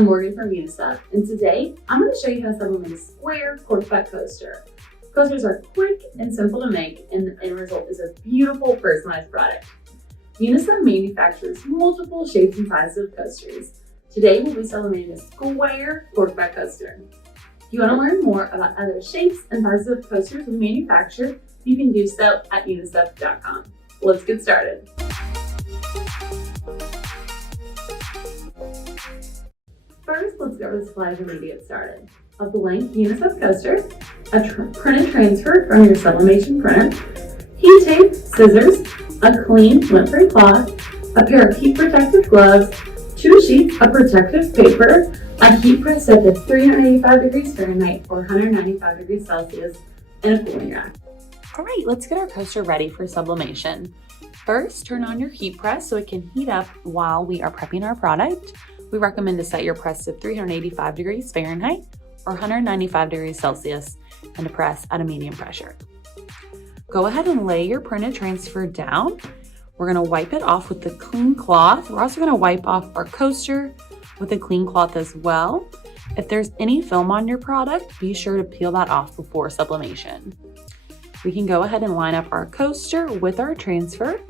I'm Morgan from Unisub, and today I'm going to show you how to sublimate a square corkback coaster. Coasters are quick and simple to make, and the end result is a beautiful personalized product. Unisub manufactures multiple shapes and sizes of coasters. Today we'll be sublimating a square corkback coaster. If you want to learn more about other shapes and sizes of coasters we manufacture, you can do so at unisub.com. Let's get started. First, let's go over the supplies we need to get started. A blank Unisub coaster, a printed transfer from your Sublimation printer, heat tape, scissors, a clean lint-free cloth, a pair of heat protective gloves, 2 sheets of protective paper, a heat press set to 385 degrees Fahrenheit or 195 degrees Celsius, and a cooling rack. All right, let's get our coaster ready for sublimation. First, turn on your heat press so it can heat up while we are prepping our product. We recommend to set your press to 385 degrees Fahrenheit or 195 degrees Celsius and to press at a medium pressure. Go ahead and lay your printed transfer down. We're gonna wipe it off with the clean cloth. We're also gonna wipe off our coaster with a clean cloth as well. If there's any film on your product, be sure to peel that off before sublimation. We can go ahead and line up our coaster with our transfer.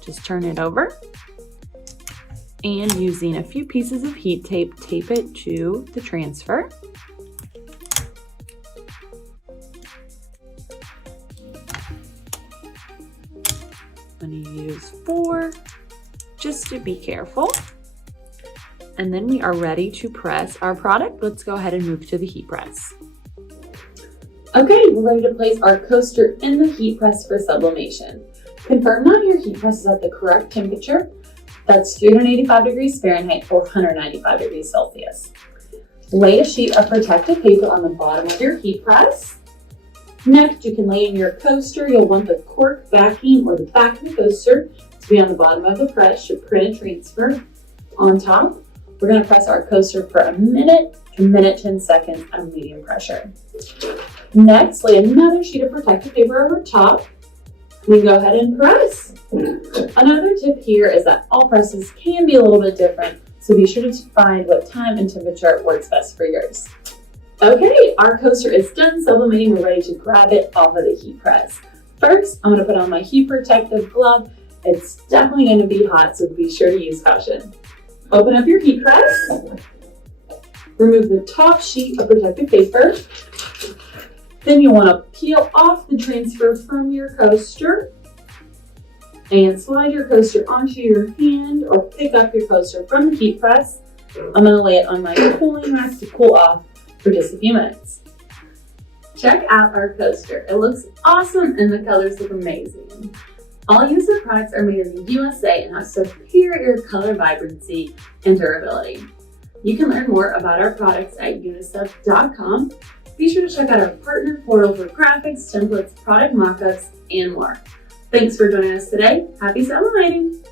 Just turn it over. And using a few pieces of heat tape, tape it to the transfer. I'm going to use 4 just to be careful. And then we are ready to press our product. Let's go ahead and move to the heat press. Okay, we're ready to place our coaster in the heat press for sublimation. Confirm that your heat press is at the correct temperature. That's 385 degrees Fahrenheit or 195 degrees Celsius. Lay a sheet of protective paper on the bottom of your heat press. Next, you can lay in your coaster. You'll want the cork backing or the back of the coaster to be on the bottom of the press. Your printed transfer on top. We're going to press our coaster for a minute to 10 seconds at a medium pressure. Next, lay another sheet of protective paper over top. We go ahead and press. Another tip here is that all presses can be a little bit different, so be sure to find what time and temperature works best for yours. Okay, our coaster is done sublimating. We're ready to grab it off of the heat press. First, I'm going to put on my heat protective glove. It's definitely going to be hot, so be sure to use caution. Open up your heat press. Remove the top sheet of protective paper. Then you want to peel off the transfer from your coaster and slide your coaster onto your hand or pick up your coaster from the heat press. I'm going to lay it on my cooling rack to cool off for just a few minutes. Check out our coaster. It looks awesome and the colors look amazing. All Unisub products are made in the USA and have superior color vibrancy and durability. You can learn more about our products at unisub.com. Be sure to check out our partner portal for graphics, templates, product mockups, and more. Thanks for joining us today. Happy sublimating!